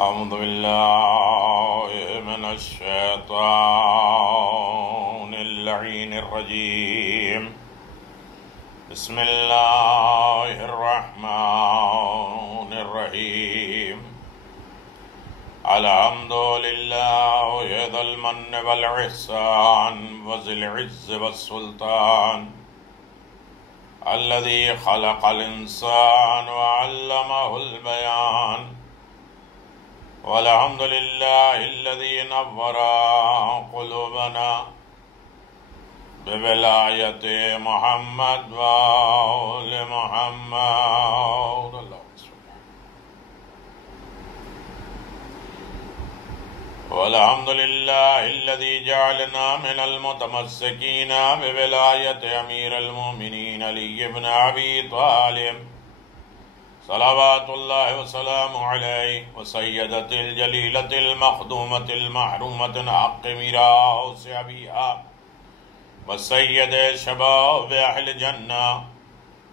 أعوذ بالله من الشيطان اللعين الرجيم. بسم الله الرحمن الرحيم. الحمد لله ذي المن والإحسان وذي العز والسلطان الذي خلق الإنسان وعلمه البيان. والحمد لله الذي نور قلوبنا بولاية محمد وآل محمد. والحمد لله الذي جعلنا من المتمسكين بولاية أمير المؤمنين علي بن أبي طالب صلوات الله وسلامه عليه، وسيدة الجليلة المخدومة المحرومة حق ميراث أبيها، وسيد شباب أهل الجنة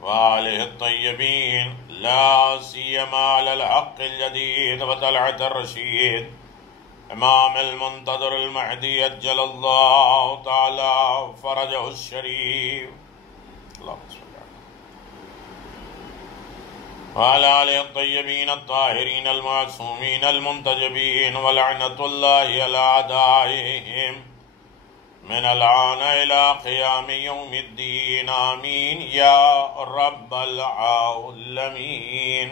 وآله الطيبين، لا سيما على الحق الجديد وطلعة الرشيد امام المنتظر المهدي اجل الله تعالى فرجه الشريف. اللهم صل وعلى آله الطيبين الطاهرين المعصومين المنتجبين، ولعنة الله على أعدائهم من الآن إلى قيام يوم الدين. آمين يا رب العالمين.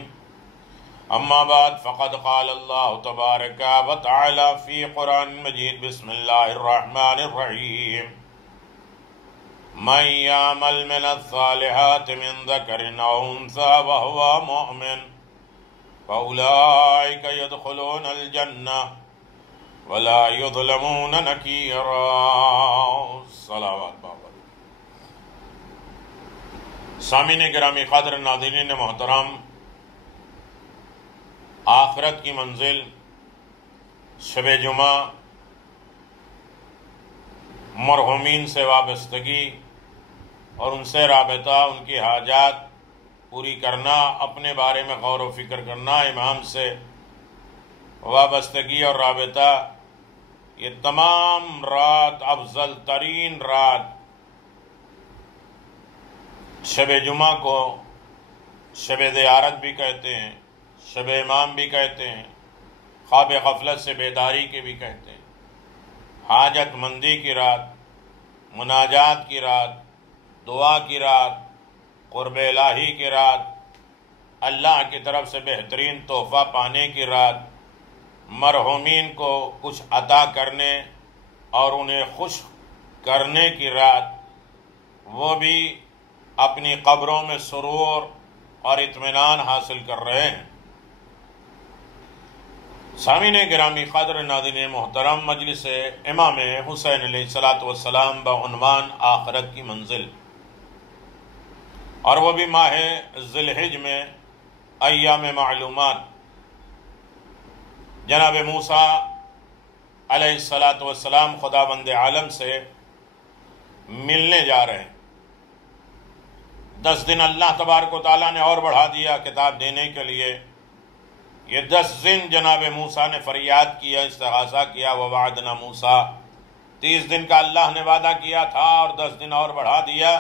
أما بعد، فقد قال الله تبارك وتعالى في قرآن مجيد: بسم الله الرحمن الرحيم. من يعمل من الصالحات من ذكر أو أنثى وهو مؤمن فأولئك يدخلون الجنة ولا يظلمون نكيرا. صلوات بابا. سامعین گرامی قدر، ناظرین محترم، آخرت کی منزل شب جمعہ، مرحومین سے وابستگی اور ان سے رابطہ، ان کی حاجات پوری کرنا، اپنے بارے میں غور و فکر کرنا، امام سے وابستگی اور رابطہ، یہ تمام رات، افضل ترین رات شب جمعہ کو شب زیارت بھی کہتے ہیں، شب امام بھی کہتے ہیں، خواب غفلت سے بیداری کے بھی کہتے ہیں، حاجت مندی کی رات، مناجات کی رات، دعا کی رات، قرب الہی کی رات، اللہ کی طرف سے بہترین تحفہ پانے کی رات، مرحومین کو کچھ عطا کرنے اور انہیں خوش کرنے کی رات، وہ بھی اپنی قبروں میں سرور اور اطمینان حاصل کر رہے ہیں۔ سامعین گرامی قدر، ناظرین محترم، مجلس امام حسین علیہ السلام بعنوان آخرت کی منزل، اور وہ بھی ماہ ذی الحج میں ایام معلومات، جناب موسیٰ علیہ السلام خداوند عالم سے ملنے جا رہے ہیں۔ 10 دن اللہ تبارک و تعالیٰ نے اور بڑھا دیا کتاب دینے کے لیے۔ یہ 10 دن جناب موسیٰ نے فریاد کیا، استغاثہ کیا، ووعدنا موسیٰ، 30 دن کا اللہ نے وعدہ کیا تھا اور 10 دن اور بڑھا دیا۔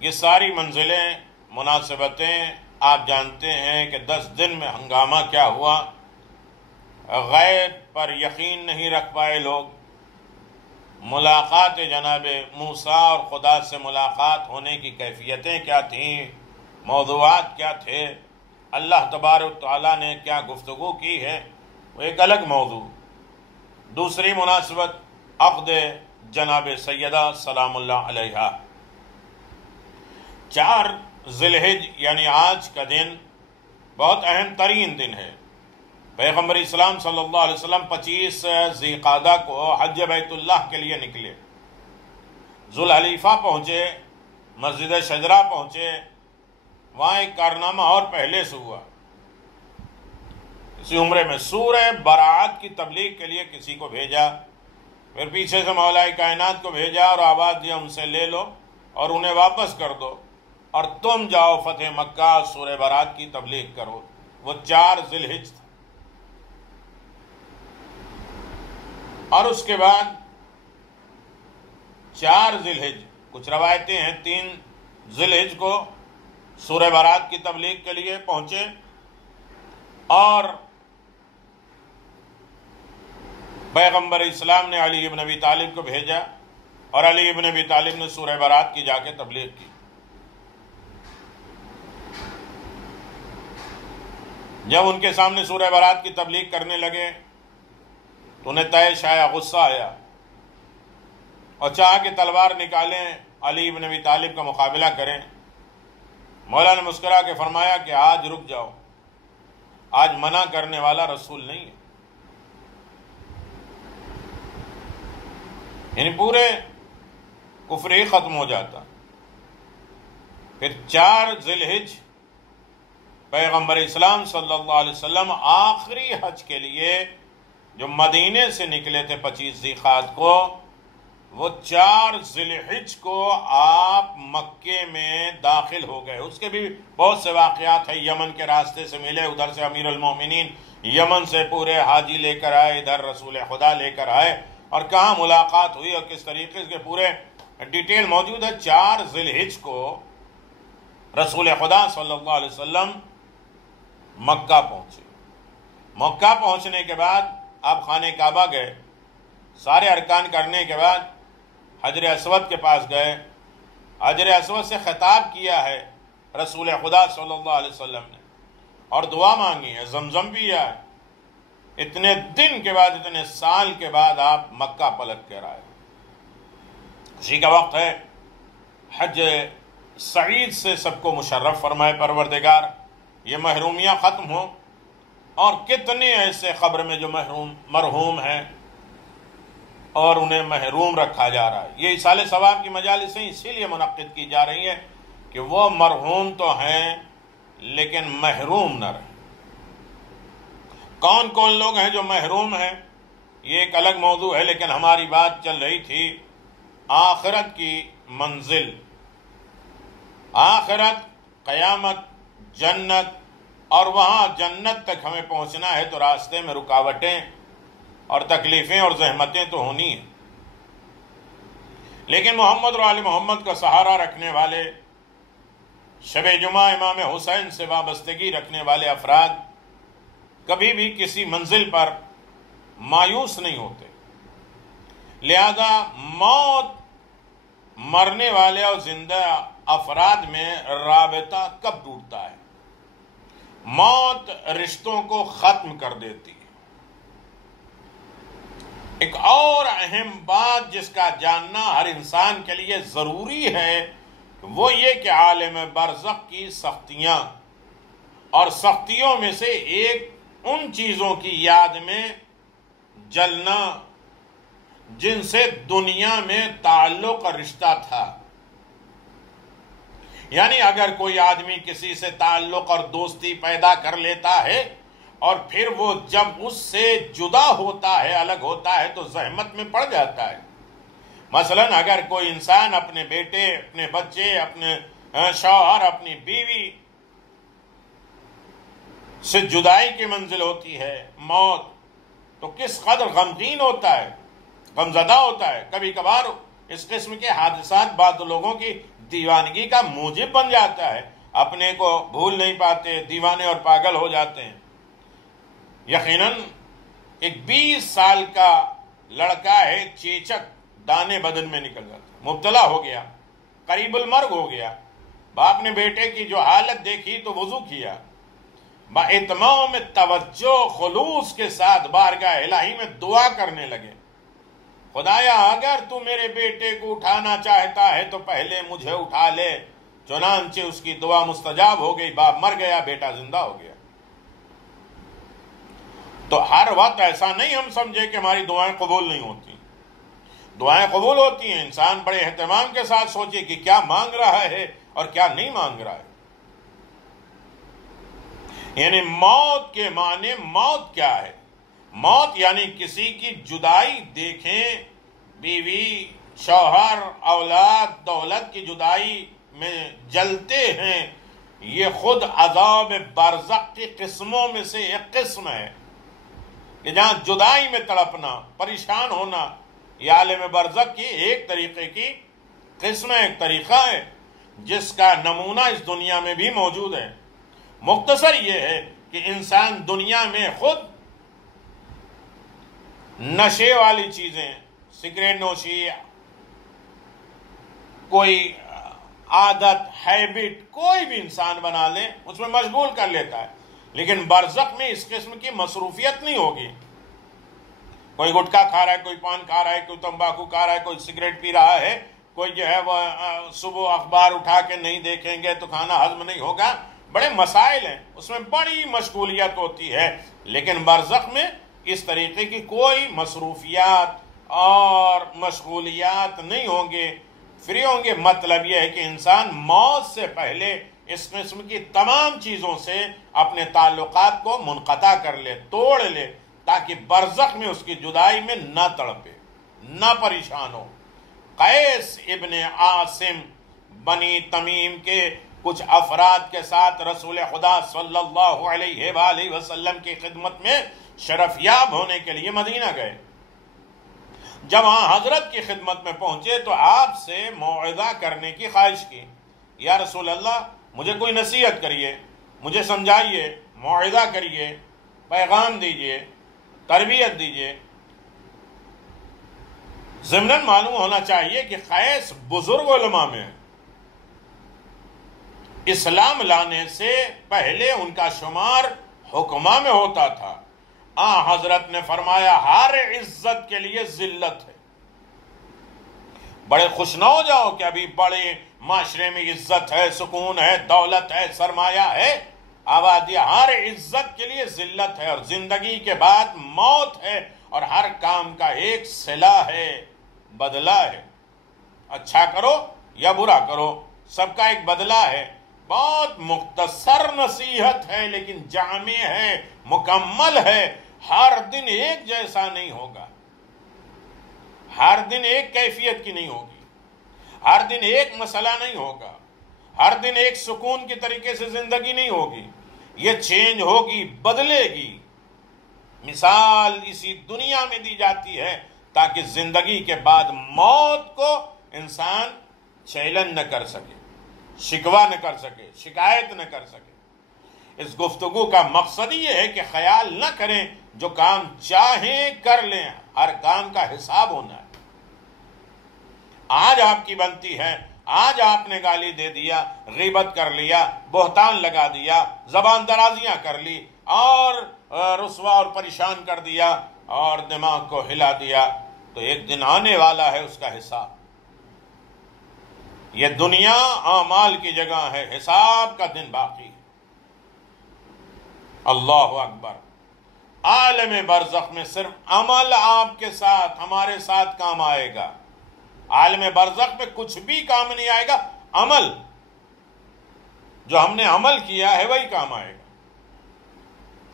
یہ ساری منزلیں، مناسبتیں آپ جانتے ہیں کہ 10 دن میں ہنگامہ کیا ہوا، غیب پر یقین نہیں رکھ پائے لوگ، ملاقات جناب موسیٰ اور خدا سے ملاقات ہونے کی کیفیتیں کیا تھیں، موضوعات کیا تھے، اللہ تبارک تعالیٰ نے کیا گفتگو کی ہے، وہ ایک الگ موضوع۔ دوسری مناسبت عقد جناب سیدہ سلام اللہ علیہا۔ 4 ذی الحج یعنی آج کا دن بہت اہم ترین دن ہے۔ پیغمبر اسلام صلی اللہ علیہ وسلم 25 ذی قعدہ کو حج بیت اللہ کے لیے نکلے، ذوالحلیفہ پہنچے، مسجد شجرہ پہنچے، وہاں ایک کارنامہ اور پہلے سے ہوا۔ اسی عمرے میں سورہ براعت کی تبلیغ کے لیے کسی کو بھیجا، پھر پیچھے سے مولا کائنات کو بھیجا اور آواز دیا ان سے لے لو اور انہیں واپس کر دو، اور تم جاؤ فتح مکہ سورہ برات کی تبلیغ کرو۔ وہ 4 ذی الحج تھا۔ اور اس کے بعد 4 ذی الحج، کچھ روایتیں ہیں 3 ذی الحج کو سورہ برات کی تبلیغ کے لیے پہنچے، اور پیغمبر اسلام نے علی ابن ابی طالب کو بھیجا، اور علی ابن ابی طالب نے سورہ برات کی جا کے تبلیغ کی۔ جب ان کے سامنے سورہ برات کی تبلیغ کرنے لگے تو انہیں طیش آیا، غصہ آیا، اور چاہا کہ تلوار نکالیں، علی ابن ابی طالب کا مقابلہ کریں۔ مولا نے مسکرا کے فرمایا کہ آج رک جاؤ، آج منع کرنے والا رسول نہیں ہے۔ یعنی پورے کفر ہی ختم ہو جاتا۔ پھر 4 ذی الحج پیغمبر اسلام صلی اللہ علیہ وسلم آخری حج کے لیے جو مدینے سے نکلے تھے 25 ذی القعدہ کو، وہ 4 ذی الحج کو آپ مکے میں داخل ہو گئے۔ اس کے بھی بہت سے واقعات ہیں، یمن کے راستے سے ملے، ادھر سے امیر المومنین یمن سے پورے حاجی لے کر آئے، ادھر رسول خدا لے کر آئے، اور کہاں ملاقات ہوئی اور کس طریقے سے پورے ڈیٹیل موجود ہے۔ 4 ذی الحج کو رسول خدا صلی اللہ علیہ وسلم مکہ پہنچے۔ مکہ پہنچنے کے بعد آپ خانہ کعبہ گئے، سارے ارکان کرنے کے بعد حجر اسود کے پاس گئے، حجر اسود سے خطاب کیا ہے رسول خدا صلی اللہ علیہ وسلم نے، اور دعا مانگی ہے، زمزم پیا ہے۔ اتنے دن کے بعد، اتنے سال کے بعد آپ مکہ پلٹ کر آئے۔ خوشی کا وقت ہے، حج سعید سے سب کو مشرف فرمائے پروردگار، یہ محرومیاں ختم ہوں، اور کتنے ایسے قبر میں جو مرحوم ہیں اور انہیں محروم رکھا جا رہا ہے۔ یہ ایصال ثواب کی مجالسیں اسی لیے منعقد کی جا رہی ہیں کہ وہ مرحوم تو ہیں لیکن محروم نہ رہیں۔ کون کون لوگ ہیں جو محروم ہیں، یہ ایک الگ موضوع ہے، لیکن ہماری بات چل رہی تھی آخرت کی منزل، آخرت، قیامت، جنت، اور وہاں جنت تک ہمیں پہنچنا ہے تو راستے میں رکاوٹیں اور تکلیفیں اور زحمتیں تو ہونی ہیں، لیکن محمد اور آل محمد کا سہارا رکھنے والے، شب جمعہ امام حسین سے وابستگی رکھنے والے افراد کبھی بھی کسی منزل پر مایوس نہیں ہوتے۔ لہذا موت مرنے والے اور زندہ افراد میں رابطہ کب ٹوٹتا ہے؟ موت رشتوں کو ختم کر دیتی ہے۔ ایک اور اہم بات جس کا جاننا ہر انسان کے لیے ضروری ہے وہ یہ کہ عالم برزخ کی سختیاں، اور سختیوں میں سے ایک ان چیزوں کی یاد میں جلنا جن سے دنیا میں تعلق اور رشتہ تھا۔ یعنی اگر کوئی آدمی کسی سے تعلق اور دوستی پیدا کر لیتا ہے اور پھر وہ جب اس سے جدا ہوتا ہے، الگ ہوتا ہے، تو زحمت میں پڑ جاتا ہے۔ مثلا اگر کوئی انسان اپنے بیٹے، اپنے بچے، اپنے شوہر، اپنی بیوی سے جدائی کی منزل ہوتی ہے موت، تو کس قدر غمگین ہوتا ہے، غمزدہ ہوتا ہے۔ کبھی کبھار اس قسم کے حادثات بعض لوگوں کی دیوانگی کا موجب بن جاتا ہے، اپنے کو بھول نہیں پاتے، دیوانے اور پاگل ہو جاتے ہیں۔ یقیناً ایک 20 سال کا لڑکا ہے، چیچک دانے بدن میں نکل جاتا، مبتلا ہو گیا، قریب المرگ ہو گیا۔ باپ نے بیٹے کی جو حالت دیکھی تو وضو کیا، با اتمام توجہ خلوص کے ساتھ بارگاہ الہی میں دعا کرنے لگے، خدایا اگر تو میرے بیٹے کو اٹھانا چاہتا ہے تو پہلے مجھے اٹھا لے۔ چنانچہ اس کی دعا مستجاب ہو گئی، باپ مر گیا، بیٹا زندہ ہو گیا۔ تو ہر وقت ایسا نہیں ہم سمجھے کہ ہماری دعائیں قبول نہیں ہوتی، دعائیں قبول ہوتی ہیں۔ انسان بڑے اہتمام کے ساتھ سوچے کہ کیا مانگ رہا ہے اور کیا نہیں مانگ رہا ہے۔ یعنی موت کے معنی، موت کیا ہے؟ موت یعنی کسی کی جدائی دیکھیں، بیوی، شوہر، اولاد، دولت کی جدائی میں جلتے ہیں، یہ خود عذاب برزخ کی قسموں میں سے ایک قسم ہے۔ کہ جہاں جدائی میں تڑپنا، پریشان ہونا، یہ عالم برزخ کی ایک طریقے کی قسم ہے، ایک طریقہ ہے جس کا نمونہ اس دنیا میں بھی موجود ہے۔ مختصر یہ ہے کہ انسان دنیا میں خود نشے والی چیزیں، سگریٹ نوشی، کوئی عادت، ہیبٹ، کوئی بھی انسان بنا لے، اس میں مشغول کر لیتا ہے، لیکن برزخ میں اس قسم کی مصروفیت نہیں ہوگی۔ کوئی گٹکا کھا رہا ہے، کوئی پان کھا رہا ہے، کوئی تمباکو کھا رہا ہے، کوئی سگریٹ پی رہا ہے، کوئی جو ہے وہ صبح اخبار اٹھا کے نہیں دیکھیں گے تو کھانا ہضم نہیں ہوگا، بڑے مسائل ہیں، اس میں بڑی مشغولیت ہوتی ہے۔ لیکن برزخ میں اس طریقے کی کوئی مصروفیات اور مشغولیات نہیں ہوں گے، فری ہوں گے۔ مطلب یہ ہے کہ انسان موت سے پہلے اس قسم کی تمام چیزوں سے اپنے تعلقات کو منقطع کر لے، توڑ لے، تاکہ برزخ میں اس کی جدائی میں نہ تڑپے، نہ پریشان ہو۔ قیس ابن عاصم بنی تمیم کے کچھ افراد کے ساتھ رسول خدا صلی اللہ علیہ وآلہ وسلم کی خدمت میں شرفیاب ہونے کے لیے مدینہ گئے۔ جب وہاں حضرت کی خدمت میں پہنچے تو آپ سے موعظہ کرنے کی خواہش کی، یا رسول اللہ مجھے کوئی نصیحت کریے، مجھے سمجھائیے، موعظہ کریے، پیغام دیجئے، تربیت دیجئے۔ ضمناً معلوم ہونا چاہیے کہ قیس بزرگ علماء میں ہے، اسلام لانے سے پہلے ان کا شمار حکماء میں ہوتا تھا۔ حضرت نے فرمایا ہر عزت کے لیے ذلت ہے۔ بڑے خوش نہ ہو جاؤ کہ ابھی بڑے معاشرے میں عزت ہے، سکون ہے، دولت ہے، سرمایہ ہے، آبادی، ہر عزت کے لیے ذلت ہے، اور زندگی کے بعد موت ہے، اور ہر کام کا ایک صلہ ہے، بدلہ ہے۔ اچھا کرو یا برا کرو، سب کا ایک بدلہ ہے۔ بہت مختصر نصیحت ہے لیکن جامع ہے، مکمل ہے۔ ہر دن ایک جیسا نہیں ہوگا، ہر دن ایک کیفیت کی نہیں ہوگی، ہر دن ایک مسئلہ نہیں ہوگا، ہر دن ایک سکون کی طریقے سے زندگی نہیں ہوگی، یہ چینج ہوگی، بدلے گی۔ مثال اسی دنیا میں دی جاتی ہے تاکہ زندگی کے بعد موت کو انسان چیلنج نہ کر سکے، شکوہ نہ کر سکے، شکایت نہ کر سکے۔ اس گفتگو کا مقصد یہ ہے کہ خیال نہ کریں جو کام چاہیں کر لیں، ہر کام کا حساب ہونا ہے۔ آج آپ کی بنتی ہے، آج آپ نے گالی دے دیا، غیبت کر لیا، بہتان لگا دیا، زبان درازیاں کر لی، اور رسوا اور پریشان کر دیا، اور دماغ کو ہلا دیا، تو ایک دن آنے والا ہے اس کا حساب۔ یہ دنیا اعمال کی جگہ ہے، حساب کا دن باقی ہے۔ اللہ اکبر۔ عالم برزخ میں صرف عمل آپ کے ساتھ، ہمارے ساتھ کام آئے گا۔ عالم برزخ میں کچھ بھی کام نہیں آئے گا، عمل جو ہم نے عمل کیا ہے وہی کام آئے گا۔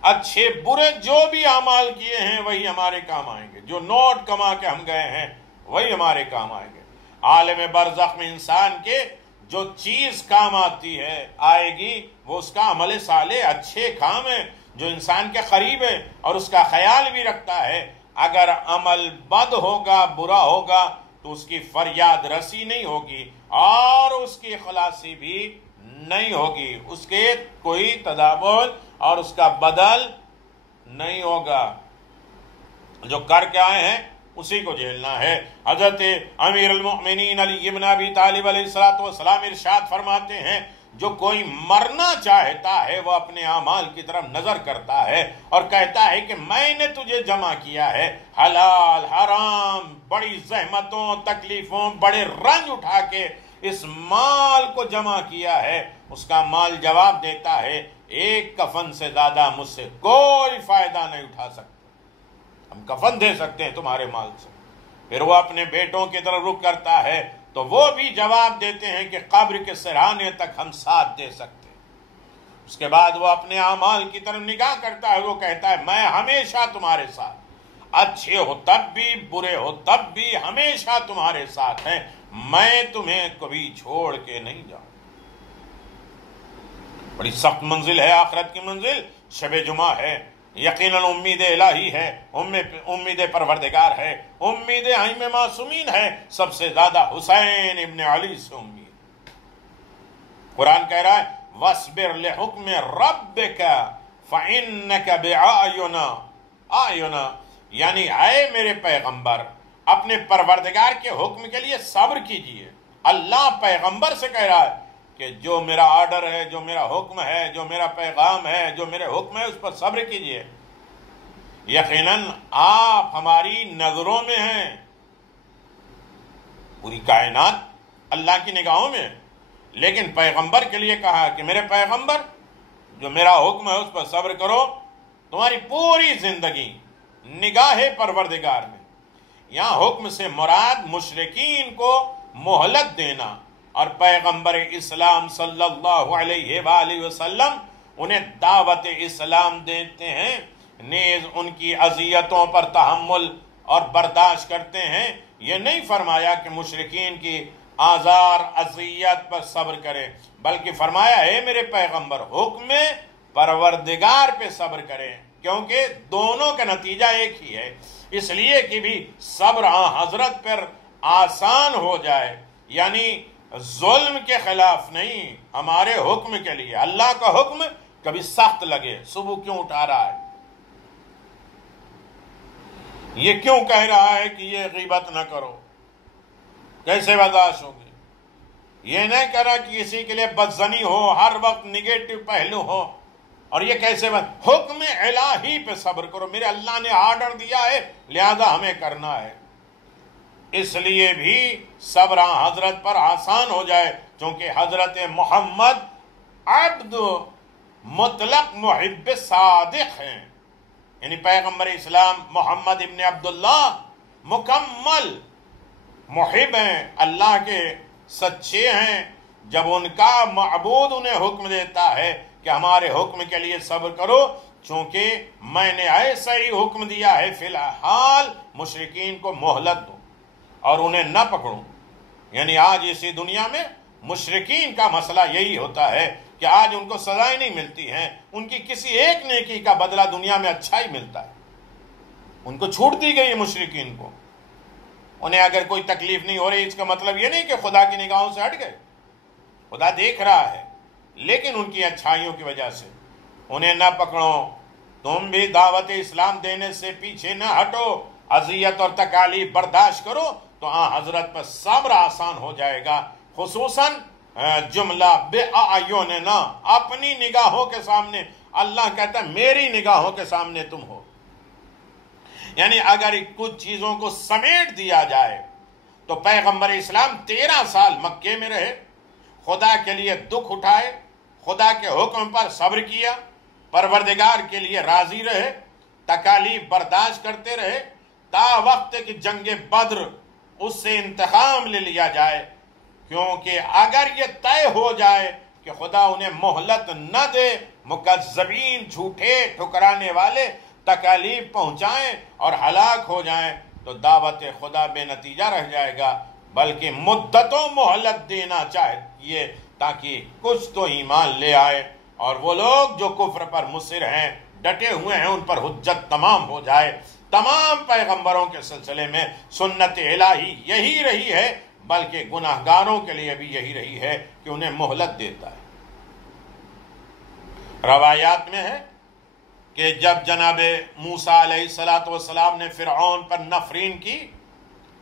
اچھے برے جو بھی اعمال کیے ہیں وہی ہمارے کام آئیں گے، جو نوٹ کما کے ہم گئے ہیں وہی ہمارے کام آئیں گے۔ عالم برزخ میں انسان کے جو چیز کام آتی ہے، آئے گی، وہ اس کا عمل صالح، اچھے کام ہے جو انسان کے قریب ہے اور اس کا خیال بھی رکھتا ہے۔ اگر عمل بد ہوگا، برا ہوگا، تو اس کی فریاد رسی نہیں ہوگی اور اس کی خلاصی بھی نہیں ہوگی، اس کے کوئی تدابل اور اس کا بدل نہیں ہوگا۔ جو کر کے آئے ہیں اسی کو جھیلنا ہے۔ حضرت امیر المؤمنین علی بن ابی طالب علیہ السلام ارشاد فرماتے ہیں، جو کوئی مرنا چاہتا ہے وہ اپنے اعمال کی طرف نظر کرتا ہے اور کہتا ہے کہ میں نے تجھے جمع کیا ہے، حلال حرام، بڑی زحمتوں تکلیفوں بڑے رنج اٹھا کے اس مال کو جمع کیا ہے۔ اس کا مال جواب دیتا ہے، ایک کفن سے زیادہ مجھ سے کوئی فائدہ نہیں اٹھا سکتے، ہم کفن دے سکتے ہیں تمہارے مال سے۔ پھر وہ اپنے بیٹوں کی طرف رخ کرتا ہے تو وہ بھی جواب دیتے ہیں کہ قبر کے سرانے تک ہم ساتھ دے سکتے ہیں۔ اس کے بعد وہ اپنے اعمال کی طرف نگاہ کرتا ہے، وہ کہتا ہے میں ہمیشہ تمہارے ساتھ، اچھے ہو تب بھی، برے ہو تب بھی، ہمیشہ تمہارے ساتھ ہیں، میں تمہیں کبھی چھوڑ کے نہیں جاؤں۔ بڑی سخت منزل ہے آخرت کی منزل، شب جمعہ ہے، یقیناً امید الہی ہے، امید پروردگار ہے، امید ائمہ معصومین ہے، سب سے زیادہ حسین ابن علی سے امید۔ قرآن کہہ رہا ہے وَاصْبِرْ لِحُکْمِ رَبِّكَ فَإِنَّكَ بِأَعْيُنَا، یعنی اے میرے پیغمبر اپنے پروردگار کے حکم کے لیے صبر کیجئے۔ اللہ پیغمبر سے کہہ رہا ہے کہ جو میرا آرڈر ہے، جو میرا حکم ہے، جو میرا پیغام ہے، جو میرے حکم ہے، اس پر صبر کیجئے۔ یقیناً آپ ہماری نظروں میں ہیں، پوری کائنات اللہ کی نگاہوں میں، لیکن پیغمبر کے لیے کہا کہ میرے پیغمبر جو میرا حکم ہے اس پر صبر کرو۔ تمہاری پوری زندگی نگاہ پروردگار میں، یہاں حکم سے مراد مشرکین کو مہلت دینا، اور پیغمبر اسلام صلی اللہ علیہ وآلہ وسلم انہیں دعوت اسلام دیتے ہیں، نیز ان کی اذیتوں پر تحمل اور برداشت کرتے ہیں۔ یہ نہیں فرمایا کہ مشرکین کی آزار اذیت پر صبر کرے، بلکہ فرمایا ہے میرے پیغمبر حکم پروردگار پہ صبر کریں، کیونکہ دونوں کا نتیجہ ایک ہی ہے، اس لیے کہ بھی صبر حضرت پر آسان ہو جائے، یعنی ظلم کے خلاف نہیں، ہمارے حکم کے لیے۔ اللہ کا حکم کبھی سخت لگے، صبح کیوں اٹھا رہا ہے، یہ کیوں کہہ رہا ہے کہ یہ غیبت نہ کرو، کیسے برداشت ہوگی؟ یہ نہیں کہہ رہا کہ کسی کے لیے بدزنی ہو، ہر وقت نگیٹو پہلو ہو، اور یہ کیسے حکم الہی پہ صبر کرو، میرے اللہ نے آرڈر دیا ہے لہذا ہمیں کرنا ہے، اس لیے بھی صبر حضرت پر آسان ہو جائے، چونکہ حضرت محمد عبد مطلق محب صادق ہیں، یعنی پیغمبر اسلام محمد ابن عبداللہ مکمل محب ہیں، اللہ کے سچے ہیں۔ جب ان کا معبود انہیں حکم دیتا ہے کہ ہمارے حکم کے لیے صبر کرو، چونکہ میں نے ایسا ہی حکم دیا ہے، فی الحال مشرکین کو مہلت دو اور انہیں نہ پکڑو۔ یعنی آج اسی دنیا میں مشرکین کا مسئلہ یہی ہوتا ہے کہ آج ان کو سزائیں نہیں ملتی ہیں، ان کی کسی ایک نیکی کا بدلہ دنیا میں اچھا ہی ملتا ہے، ان کو چھوٹ دی گئی ہے مشرکین کو۔ انہیں اگر کوئی تکلیف نہیں ہو رہی، اس کا مطلب یہ نہیں کہ خدا کی نگاہوں سے ہٹ گئے، خدا دیکھ رہا ہے، لیکن ان کی اچھائیوں کی وجہ سے انہیں نہ پکڑو۔ تم بھی دعوت اسلام دینے سے پیچھے نہ ہٹو، اذیت اور تکالیف برداشت کرو، تو حضرت پر صبر آسان ہو جائے گا۔ خصوصاً جملہ بِأَعْيُنِنَا، اپنی نگاہوں کے سامنے، اللہ کہتا ہے میری نگاہوں کے سامنے تم ہو، یعنی اگر کچھ چیزوں کو سمیٹ دیا جائے تو پیغمبر اسلام 13 سال مکے میں رہے، خدا کے لیے دکھ اٹھائے، خدا کے حکم پر صبر کیا، پروردگار کے لیے راضی رہے، تکالیف برداشت کرتے رہے، تا وقت کہ جنگ بدر اس سے انتقام لے لیا جائے، کیونکہ اگر یہ طے ہو جائے کہ خدا انہیں مہلت نہ دے، مکذبین جھوٹے ٹھکرانے والے تکالیف پہنچائیں اور ہلاک ہو جائیں، تو دعوت خدا بے نتیجہ رہ جائے گا، بلکہ مدتوں مہلت دینا چاہیے تاکہ کچھ تو ایمان لے آئے، اور وہ لوگ جو کفر پر مصر ہیں، ڈٹے ہوئے ہیں، ان پر حجت تمام ہو جائے۔ تمام پیغمبروں کے سلسلے میں سنت الہی یہی رہی ہے، بلکہ گناہگاروں کے لیے بھی یہی رہی ہے کہ انہیں مہلت دیتا ہے۔ روایات میں ہے کہ جب جناب موسیٰ علیہ السلام نے فرعون پر نفرین کی،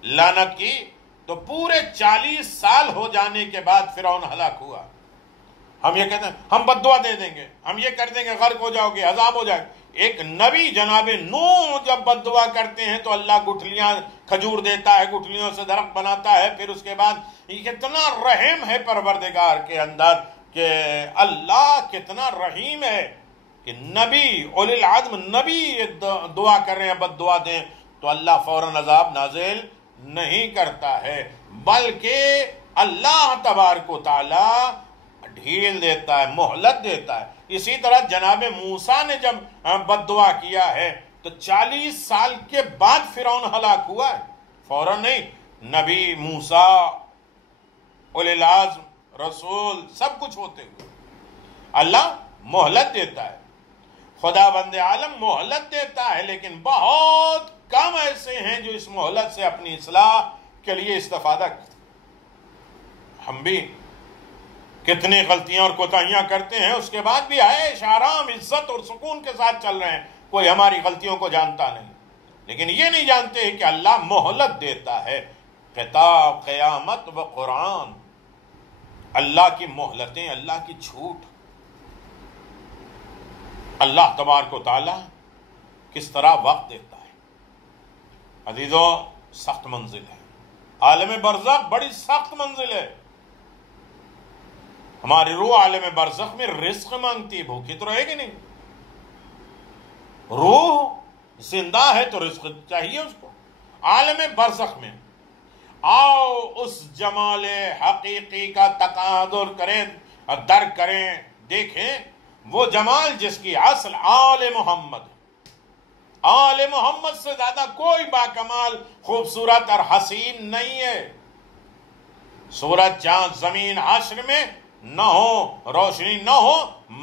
لعنت کی، تو پورے 40 سال ہو جانے کے بعد فرعون ہلاک ہوا۔ ہم یہ کہتے ہیں ہم بد دعا دے دیں گے، ہم یہ کر دیں گے، غرق ہو جاؤ گے، عذاب ہو جائے۔ ایک نبی جناب نوح جب بد دعا کرتے ہیں تو اللہ گٹھلیاں کھجور دیتا ہے، گٹھلیوں سے درخت بناتا ہے، پھر اس کے بعد کتنا رحم ہے پروردگار کے اندر، کہ اللہ کتنا رحیم ہے کہ نبی اولی العزم نبی دعا کر رہے ہیں بد دعا دیں تو اللہ فوراً عذاب نازل نہیں کرتا ہے، بلکہ اللہ تبارک و تعالی ڈھیل دیتا ہے، مہلت دیتا ہے۔ اسی طرح جناب موسیٰ نے جب بد دعا کیا ہے تو 40 سال کے بعد فرعون ہلاک ہوا ہے، فوراً نہیں۔ نبی موسیٰ اولی العزم رسول سب کچھ ہوتے ہوئے اللہ مہلت دیتا ہے، خدا بند عالم مہلت دیتا ہے، لیکن بہت کم ایسے ہیں جو اس مہلت سے اپنی اصلاح کے لیے استفادہ کرتے ہیں۔ ہم بھی کتنی غلطیاں اور کوتاہیاں کرتے ہیں، اس کے بعد بھی عیش آرام عزت اور سکون کے ساتھ چل رہے ہیں، کوئی ہماری غلطیوں کو جانتا نہیں، لیکن یہ نہیں جانتے کہ اللہ مہلت دیتا ہے۔ کتاب، قیامت و قرآن، اللہ کی مہلتیں، اللہ کی چھوٹ۔ اللہ تبارک و تعالی کس طرح وقت دیتا ہے عزیزو، سخت منزل ہے۔ عالم برزخ بڑی سخت منزل ہے۔ ہماری روح عالم برزخ میں رزق مانگتی ہے، بھوکی تو رہے گی نہیں۔ روح زندہ ہے تو رزق چاہیے اس کو۔ عالم برزخ میں آؤ اس جمال حقیقی کا تقادر کریں اور درک کریں، دیکھیں وہ جمال جس کی اصل آل محمد۔ آل محمد سے زیادہ کوئی باکمال، خوبصورت اور حسین نہیں ہے۔ سورج، چاند، زمین حشر میں نہ ہو، روشنی نہ ہو،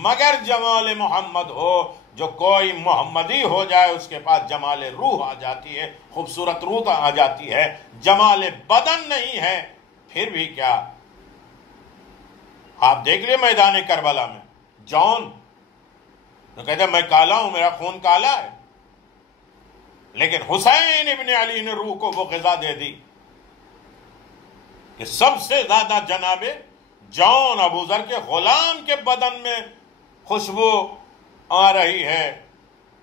مگر جمال محمد ہو۔ جو کوئی محمدی ہو جائے اس کے پاس جمال روح آ جاتی ہے، خوبصورت روح آ جاتی ہے، جمال بدن نہیں ہے۔ پھر بھی کیا، آپ دیکھ لیں میدان کربلا میں جون تو کہتے ہیں میں کالا ہوں، میرا خون کالا ہے، لیکن حسین ابن علی نے روح کو وہ غذا دے دی کہ سب سے زیادہ جناب جون ابو ذر کے غلام کے بدن میں خوشبو آ رہی ہے۔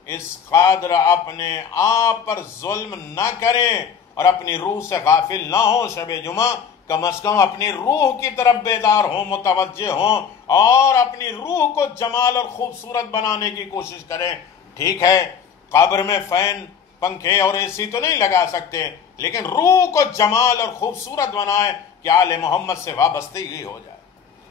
اس قادر اپنے آپ پر ظلم نہ کریں اور اپنی روح سے غافل نہ ہوں۔ شب جمعہ کم از کم اپنی روح کی طرف بیدار ہوں، متوجہ ہوں، اور اپنی روح کو جمال اور خوبصورت بنانے کی کوشش کریں۔ ٹھیک ہے، قبر میں فین، پنکھے اور اے سی تو نہیں لگا سکتے، لیکن روح کو جمال اور خوبصورت بنائیں کہ آل محمد سے وابستگی ہو جائے۔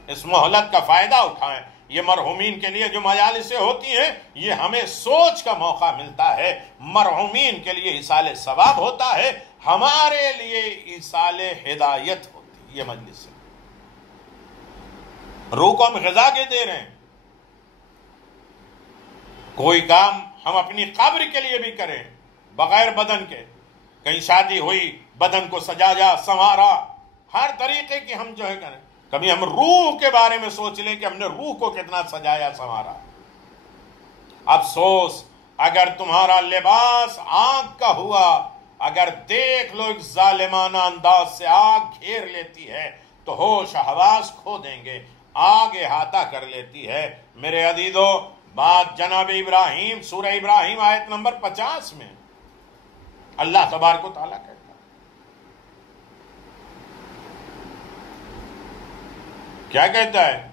اس مہلت کا فائدہ اٹھائیں۔ یہ مرحومین کے لیے جو مجالسیں ہوتی ہیں، یہ ہمیں سوچ کا موقع ملتا ہے۔ مرحومین کے لیے ایصال ثواب ہوتا ہے، ہمارے لیے ایصال ہدایت ہوتی ہے۔ یہ مجلس ہے، روح کو ہم غذا کے دے رہے ہیں۔ کوئی کام ہم اپنی قبر کے لیے بھی کریں بغیر بدن کے، کہیں شادی ہوئی، بدن کو سجایا سنوارا، ہر طریقے کی ہم جو ہے کریں۔ کبھی ہم روح کے بارے میں سوچ لیں کہ ہم نے روح کو کتنا سجایا سنوارا۔ افسوس اگر تمہارا لباس آنکھ کا ہوا، اگر دیکھ لو ایک ظالمانہ انداز سے آگ گھیر لیتی ہے تو ہوش حواس کھو دیں گے، آگ احاطہ کر لیتی ہے۔ میرے عزیزو، بات جناب ابراہیم، سورہ ابراہیم آیت نمبر 50 میں اللہ تبارک و تعالیٰ کہتا ہے، کیا کہتا ہے؟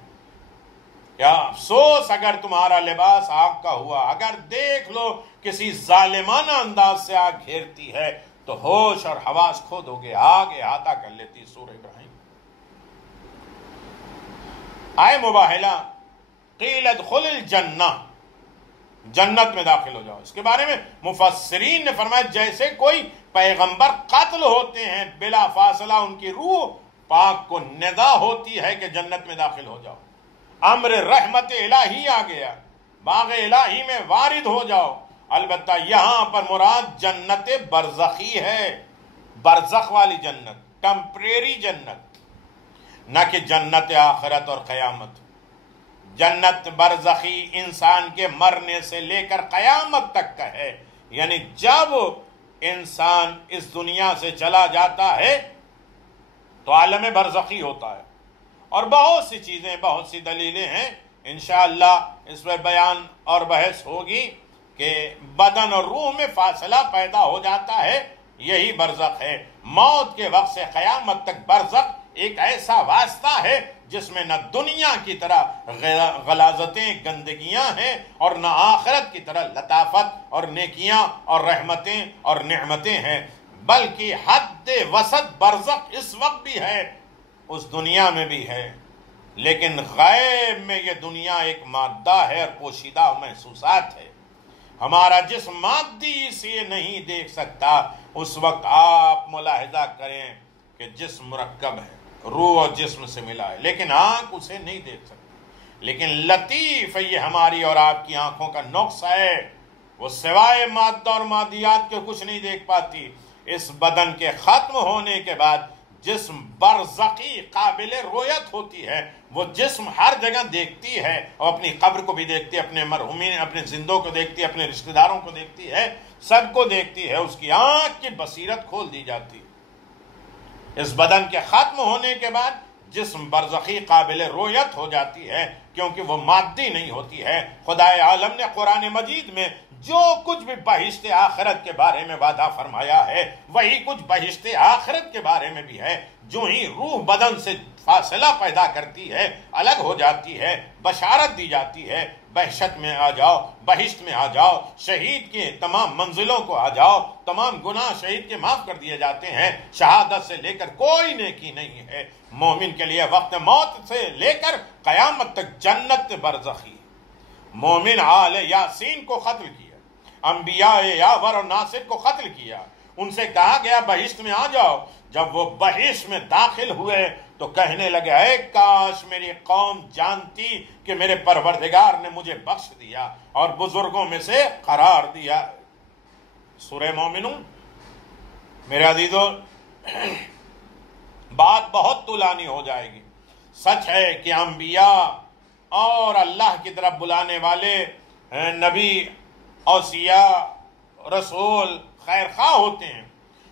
کیا افسوس اگر تمہارا لباس آگ کا ہوا، اگر دیکھ لو کسی ظالمانہ انداز سے آگ گھیرتی ہے تو ہوش اور حواس کھو دو گے، آگ احاطہ کر لیتی۔ سورہ ابراہیم آئے مباہلہ، قیل ادخل الجنہ، جنت میں داخل ہو جاؤ۔ اس کے بارے میں مفسرین نے فرمایا جیسے کوئی پیغمبر قتل ہوتے ہیں، بلا فاصلہ ان کی روح پاک کو ندا ہوتی ہے کہ جنت میں داخل ہو جاؤ۔ امر رحمت الہی آ گیا، باغ الہی میں وارد ہو جاؤ۔ البتہ یہاں پر مراد جنت برزخی ہے، برزخ والی جنت، ٹمپریری جنت، نہ کہ جنت آخرت اور قیامت۔ جنت برزخی انسان کے مرنے سے لے کر قیامت تک کا ہے، یعنی جب انسان اس دنیا سے چلا جاتا ہے تو عالم برزخی ہوتا ہے۔ اور بہت سی چیزیں، بہت سی دلیلیں ہیں، انشاءاللہ اس میں بیان اور بحث ہوگی کہ بدن اور روح میں فاصلہ پیدا ہو جاتا ہے، یہی برزخ ہے۔ موت کے وقت سے قیامت تک برزخ ایک ایسا واسطہ ہے جس میں نہ دنیا کی طرح غلاظتیں، گندگیاں ہیں، اور نہ آخرت کی طرح لطافت اور نیکیاں اور رحمتیں اور نعمتیں ہیں، بلکہ حد وسط برزخ اس وقت بھی ہے، اس دنیا میں بھی ہے۔ لیکن غیب میں یہ دنیا ایک مادہ ہے اور پوشیدہ محسوسات ہے۔ ہمارا جسم مادی اسے نہیں دیکھ سکتا۔ اس وقت آپ ملاحظہ کریں کہ جسم مرکب ہے، روح اور جسم سے ملا ہے، لیکن آنکھ اسے نہیں دیکھ سکتی۔ لیکن لطیف یہ ہماری اور آپ کی آنکھوں کا نقص ہے، وہ سوائے مادہ اور مادیات کے کچھ نہیں دیکھ پاتی۔ اس بدن کے ختم ہونے کے بعد جسم برزخی قابل رویت ہوتی ہے، وہ جسم ہر جگہ دیکھتی ہے، اور اپنی قبر کو بھی دیکھتی ہے، اپنے مرحومین، اپنے زندوں کو دیکھتی ہے، اپنے رشتہ داروں کو دیکھتی ہے، سب کو دیکھتی ہے، اس کی آنکھ کی بصیرت کھول دی جاتی ہے۔ اس بدن کے ختم ہونے کے بعد جسم برزخی قابل رویت ہو جاتی ہے، کیونکہ وہ مادی نہیں ہوتی ہے۔ خدائے عالم نے قرآن مجید میں جو کچھ بھی بہشت آخرت کے بارے میں وعدہ فرمایا ہے، وہی کچھ بہشت آخرت کے بارے میں بھی ہے۔ جو ہی روح بدن سے فاصلہ پیدا کرتی ہے، الگ ہو جاتی ہے، بشارت دی جاتی ہے، بہشت میں آ جاؤ، بہشت میں آ جاؤ، شہید کے تمام منزلوں کو آ جاؤ، تمام گناہ شہید کے معاف کر دیے جاتے ہیں، شہادت سے لے کر کوئی نیکی نہیں ہے۔ مومن کے لیے وقت موت سے لے کر قیامت تک جنت برزخی۔ مومن آل یاسین کو قتل کیا، انبیاء یاور اور ناصر کو قتل کیا، ان سے کہا گیا بہشت میں آ جاؤ۔ جب وہ بہشت میں داخل ہوئے تو کہنے لگے اے کاش میری قوم جانتی کہ میرے پروردگار نے مجھے بخش دیا اور بزرگوں میں سے قرار دیا۔ سورہ مومنون۔ میرے عزیزو، بات بہت طولانی ہو جائے گی۔ سچ ہے کہ انبیاء اور اللہ کی طرف بلانے والے نبی، اوصیاء، رسول خیر خواہ ہوتے ہیں،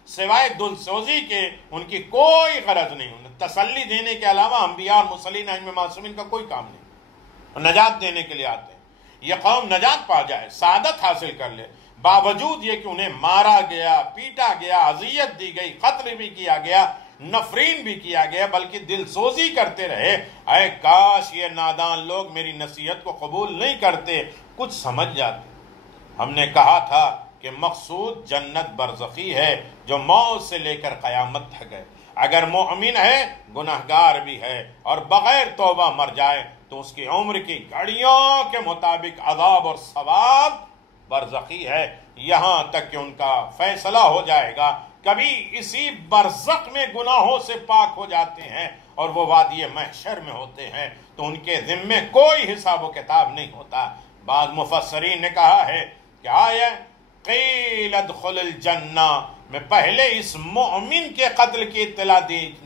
سوائے دلسوزی کے ان کی کوئی غرض نہیں، انہیں تسلی دینے کے علاوہ انبیاء اور مرسلین ائمہ معصومین کا کوئی کام نہیں، نجات دینے کے لیے آتے ہیں۔ یہ قوم نجات پا جائے، سعادت حاصل کر لے، باوجود یہ کہ انہیں مارا گیا، پیٹا گیا، اذیت دی گئی، قتل بھی کیا گیا، نفرین بھی کیا گیا، بلکہ دل سوزی کرتے رہے، اے کاش یہ نادان لوگ میری نصیحت کو قبول نہیں کرتے، کچھ سمجھ جاتے۔ ہم نے کہا تھا کہ مقصود جنت برزخی ہے جو موت سے لے کر قیامت تک ہے۔ اگر مومن ہے، گناہگار بھی ہے، اور بغیر توبہ مر جائے تو اس کی عمر کی گھڑیوں کے مطابق عذاب اور ثواب برزخی ہے، یہاں تک کہ ان کا فیصلہ ہو جائے گا۔ کبھی اسی برزخ میں گناہوں سے پاک ہو جاتے ہیں اور وہ وادی محشر میں ہوتے ہیں تو ان کے ذمے کوئی حساب و کتاب نہیں ہوتا۔ بعض مفسرین نے کہا ہے کہ آیا قیل ادخل الجنہ میں پہلے اس مومن کے قتل کی اطلاع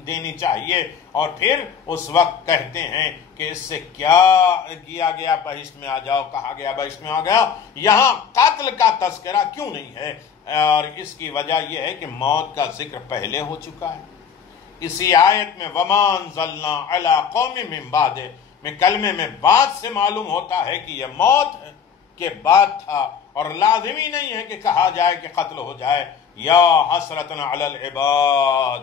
دینی چاہیے، اور پھر اس وقت کہتے ہیں کہ اس سے کیا کیا گیا، بہشت میں آ جاؤ، کہا گیا بہشت میں آ گیا، یہاں قتل کا تذکرہ کیوں نہیں ہے؟ اور اس کی وجہ یہ ہے کہ موت کا ذکر پہلے ہو چکا ہے۔ اسی آیت میں وَمَا أَنزَلْنَا عَلَىٰ قَوْمٍ مِّن بَعْدِهِ میں کلمے میں بعد سے معلوم ہوتا ہے کہ یہ موت کے بعد تھا، اور لازمی نہیں ہے کہ کہا جائے کہ قتل ہو جائے۔ یا حسرتن علی العباد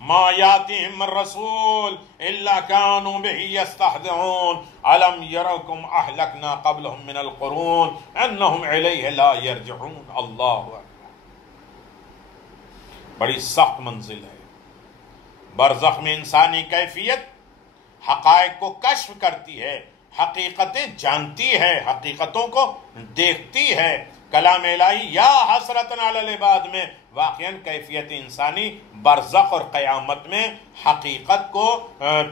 ما یاتیہم الرسول الا کانوا بہ یستہزئون الم یرکم اہلکنا قبلہم من القرون انہم الیہ لا یرجعون۔ اللہ اکبر، بڑی سخت منزل ہے۔ برزخ میں انسانی کیفیت حقائق کو کشف کرتی ہے، حقیقتیں جانتی ہے، حقیقتوں کو دیکھتی ہے۔ کلام الہی یا حسرتن علی العباد میں واقعاً کیفیت انسانی برزخ اور قیامت میں حقیقت کو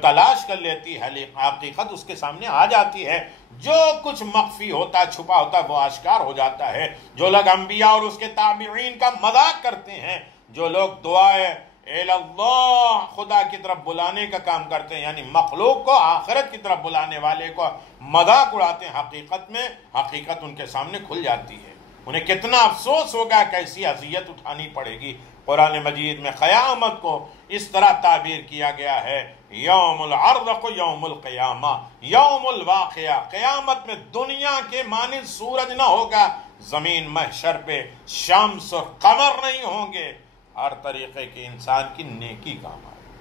تلاش کر لیتی ہے، حقیقت اس کے سامنے آ جاتی ہے۔ جو کچھ مخفی ہوتا ہے، چھپا ہوتا ہے، وہ آشکار ہو جاتا ہے۔ جو لوگ انبیاء اور اس کے تابعین کا مذاق کرتے ہیں، جو لوگ دعائے اللہ خدا کی طرف بلانے کا کام کرتے ہیں، یعنی مخلوق کو آخرت کی طرف بلانے والے کو مذاق اڑاتے ہیں، حقیقت میں حقیقت ان کے سامنے کھل جاتی ہے۔ انہیں کتنا افسوس ہوگا، کیسی اذیت اٹھانی پڑے گی۔ قرآن مجید میں قیامت کو اس طرح تعبیر کیا گیا ہے، یوم العرض کو یوم القیامہ، یوم الواقعہ۔ قیامت میں دنیا کے مانند سورج نہ ہوگا، زمین محشر پہ شمس اور قمر نہیں ہوں گے، ہر طریقے کے انسان کی نیکی کام آئے گا،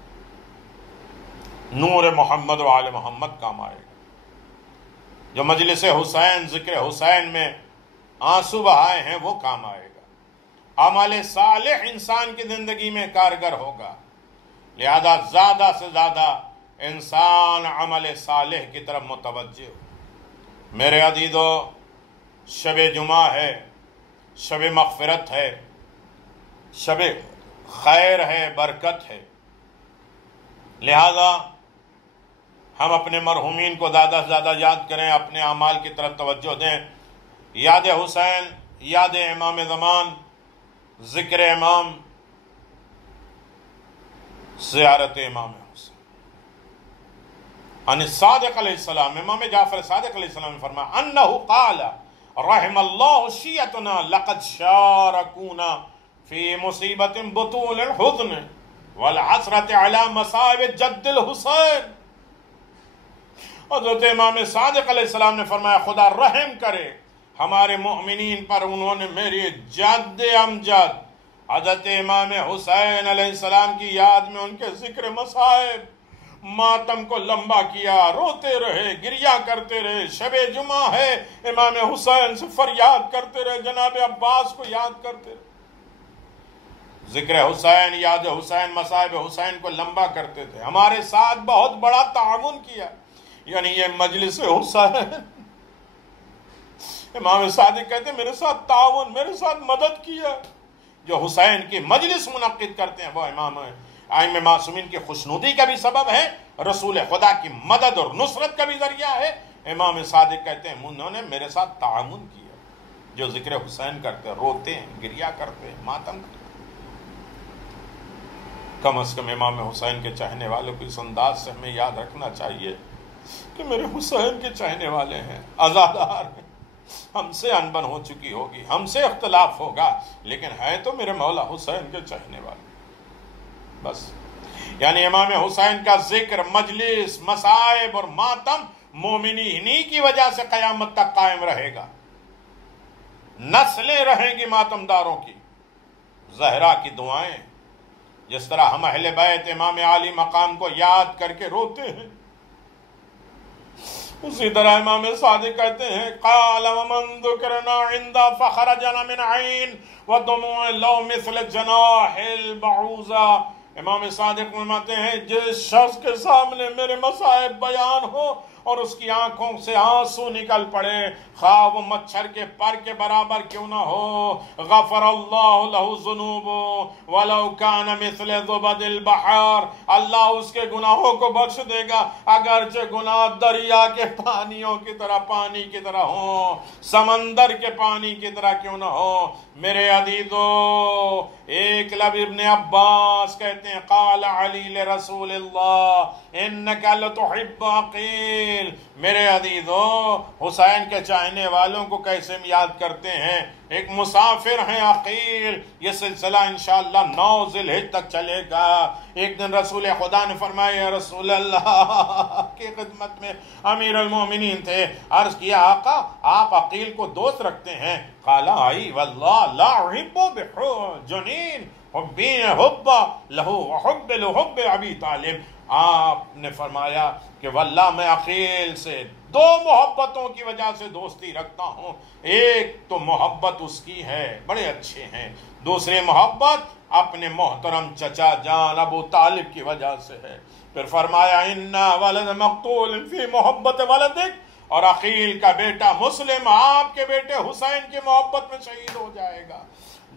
نور محمد و آل محمد کام آئے گا۔ جو مجلس حسین، ذکر حسین میں آنسو بہائے ہیں وہ کام آئے گا۔ عمل صالح انسان کی زندگی میں کارگر ہوگا، لہذا زیادہ سے زیادہ انسان عمل صالح کی طرف متوجہ ہو۔ میرے عزیزو، شب جمعہ ہے، شب مغفرت ہے، شب خیر ہے، برکت ہے، لہذا ہم اپنے مرحومین کو زیادہ سے زیادہ یاد کریں، اپنے اعمال کی طرف توجہ دیں. یاد حسین، یاد امام زمان، ذکر امام، زیارت امام حسین. ان الصادق علیہ السلام، امام جعفر صادق علیہ السلام نے فرمایا انہ قال رحم اللہ شیعتنا لقد شارکونا فی مصیبت بطول الحزن والعسرت علی مصائب جد الحسین. حضرت امام صادق علیہ السلام نے فرمایا خدا رحم کرے ہمارے مؤمنین پر، انہوں نے میری جد امجد حضرت امام حسین علیہ السلام کی یاد میں ان کے ذکر مصائب، ماتم کو لمبا کیا، روتے رہے، گریہ کرتے رہے. شب جمعہ ہے، امام حسین سے فریاد کرتے رہے، جناب عباس کو یاد کرتے رہے. ذکر حسین، یاد حسین، مصائب حسین کو لمبا کرتے تھے. ہمارے ساتھ بہت بڑا تعاون کیا، یعنی یہ مجلس حسین. امام صادق کہتے ہیں میرے ساتھ تعاون، میرے ساتھ مدد کیا. جو حسین کی مجلس منعقد کرتے ہیں وہ امام ائمہ معصومین کی خوشنودی کا بھی سبب ہے، رسول خدا کی مدد اور نصرت کا بھی ذریعہ ہے. امام صادق کہتے ہیں انہوں نے میرے ساتھ تعاون کیا. جو ذکر حسین کرتے ہیں، روتے ہیں، گریہ کرتے ہیں، ماتم کرتے ہیں. کم از کم امام حسین کے چاہنے والوں کو اس انداز سے ہمیں یاد رکھنا چاہیے کہ میرے حسین کے چاہنے والے ہیں، عزادار ہیں. ہم سے انبن ہو چکی ہوگی، ہم سے اختلاف ہوگا، لیکن ہے تو میرے مولا حسین کے چاہنے والے. بس یعنی امام حسین کا ذکر، مجلس، مصائب اور ماتم مومنین کی وجہ سے قیامت تک قائم رہے گا. نسلیں رہیں گی ماتم داروں کی. زہرا کی دعائیں، جس طرح ہم اہل بیت امام عالی مقام کو یاد کر کے روتے ہیں، اسی طرح امام صادق کہتے ہیں قال ومن ذکرنا عند فخرجنا من عین ودموع لو مثل جناح البعوضہ. امام صادق فرماتے ہیں جس شخص کے سامنے میرے مصائب بیان ہو اور اس کی آنکھوں سے آنسو نکل پڑے، خواہ وہ مچھر کے پر کے برابر کیوں نہ ہو، غفر اللہ لہ ذنوبہ ولو کان مثل زبد البحر، اللہ اس کے گناہوں کو بخش دے گا اگرچہ گناہ دریا کے پانیوں کی طرح، پانی کی طرح ہوں، سمندر کے پانی کی طرح کیوں نہ ہو. میرے عزیزو، ایک لب ابن عباس کہتے ہیں قال علی لرسول اللہ انک لتحب عقیل. میرے عزیزو، حسین کے چاہنے والوں کو کیسے یاد کرتے ہیں؟ ایک مسافر ہیں عقیل. یہ سلسلہ انشاءاللہ 9 ذی الحجہ تک چلے گا. ایک دن رسول خدا نے فرمایا یا رسول اللہ کی خدمت میں امیر المومنین تھے، عرض کیا آقا آپ عقیل کو دوست رکھتے ہیں؟ قال آئی واللہ لا احب بجنین حبین حب لہو وحب لحب ابی طالب. آپ نے فرمایا کہ واللہ میں عقیل سے 2 محبتوں کی وجہ سے دوستی رکھتا ہوں. ایک تو محبت اس کی ہے، بڑے اچھے ہیں. دوسری محبت اپنے محترم چچا جان ابو طالب کی وجہ سے ہے. پھر فرمایا انا ولد مقتول فی محبت ولدک، اور عقیل کا بیٹا مسلم آپ کے بیٹے حسین کی محبت میں شہید ہو جائے گا.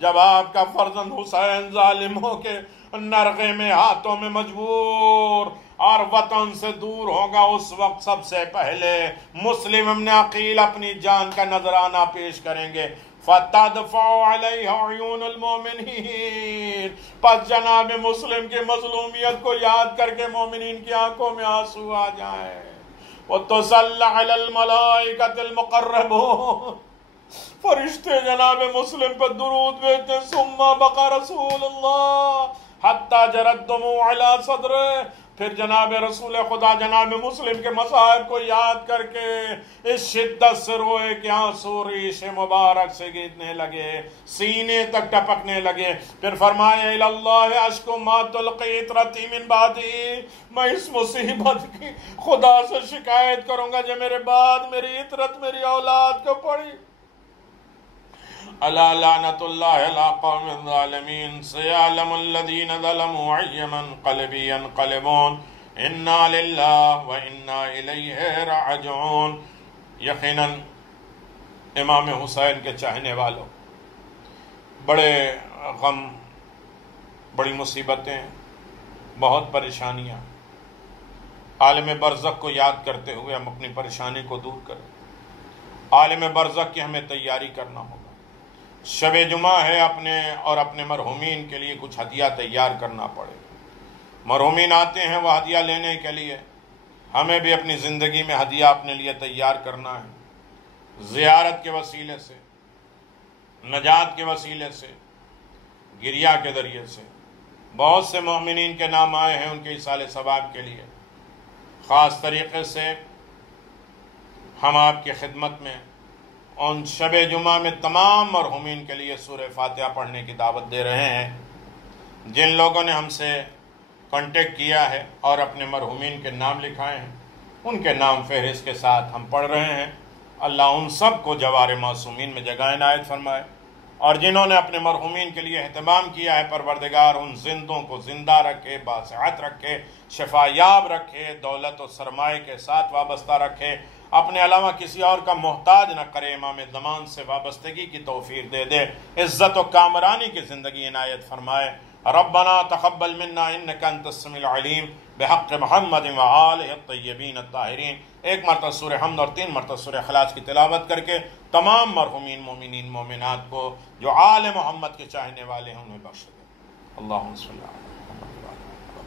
جب آپ کا فرزند حسین ظالموں کے نرغے میں، ہاتھوں میں مجبور اور وطن سے دور ہوگا، اس وقت سب سے پہلے مسلم ابن عقیل اپنی جان کا نذرانہ پیش کریں گے. فَتَدْفَعُ عَلَيْهَا عُيُونُ الْمُؤْمِنِينَ، پس جناب مسلم کی مظلومیت کو یاد کر کے مومنین کی آنکھوں میں آنسو آ جائیں. وَتُصَلَّ عَلَى الْمَلَائِكَةِ الْمُقَرَّبُونَ، فرشتے جناب مسلم پر درود بھیجتے. ثم بقى رسول اللہ حتی جرت دموع علی صدرہ، پھر جناب رسول خدا جناب مسلم کے مصائب کو یاد کر کے اس شدت سے روئے کہ آنسو ریش مبارک سے گرنے لگے، سینے تک ٹپکنے لگے. پھر فرمایا الی اللہ اشکو ما تلقی عطرتی من بعدی، میں اس مصیبت کی خدا سے شکایت کروں گا جو میرے بعد میری عطرت میری اولاد کو پڑی. الا لعنت اللہ علی قوم الظالمین سیعلم الذین ظلموا ای منقلب ینقلبون انا للہ و انا الیہ راجعون. یقیناً امام حسین کے چاہنے والوں، بڑے غم، بڑی مصیبتیں، بہت پریشانیاں، عالم برزخ کو یاد کرتے ہوئے ہم اپنی پریشانی کو دور کریں۔ عالم برزخ کی ہمیں تیاری کرنا ہوگا۔ شب جمعہ ہے، اپنے اور اپنے مرحومین کے لیے کچھ ہدیہ تیار کرنا پڑے۔ مرحومین آتے ہیں وہ ہدیہ لینے کے لیے، ہمیں بھی اپنی زندگی میں ہدیہ اپنے لیے تیار کرنا ہے۔ زیارت کے وسیلے سے، نجات کے وسیلے سے، گریہ کے ذریعے سے بہت سے مومنین کے نام آئے ہیں ان کے ایصال ثواب کے لیے۔ خاص طریقے سے ہم آپ کی خدمت میں ان شب جمعہ میں تمام مرحومین کے لیے سورہ فاتحہ پڑھنے کی دعوت دے رہے ہیں۔ جن لوگوں نے ہم سے کانٹیکٹ کیا ہے اور اپنے مرحومین کے نام لکھائے ہیں، ان کے نام فہرست کے ساتھ ہم پڑھ رہے ہیں۔ اللہ ان سب کو جوار معصومین میں جگہ عنایت فرمائے، اور جنہوں نے اپنے مرحومین کے لیے اہتمام کیا ہے، پروردگار ان زندوں کو زندہ رکھے، باصحت رکھے، شفا یاب رکھے، دولت و سرمایہ کے ساتھ وابستہ رکھے، اپنے علاوہ کسی اور کا محتاج نہ کرے، امام زمان سے وابستگی کی توفیق دے دے، عزت و کامرانی کی زندگی عنایت فرمائے۔ ربنا تقبل منا انک انت السمیع العلیم بحق محمد وآلہ الطیبین الطاہرین۔ ایک مرتبہ سورہ حمد اور 3 مرتبہ سورہ اخلاص کی تلاوت کر کے تمام مرحومین مومنین مومنات کو جو آل محمد کے چاہنے والے ہیں انہیں بخش دے۔ اللہم صلی اللہ علیہ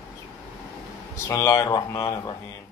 وسلم۔ بسم اللہ الرحمن الرحیم۔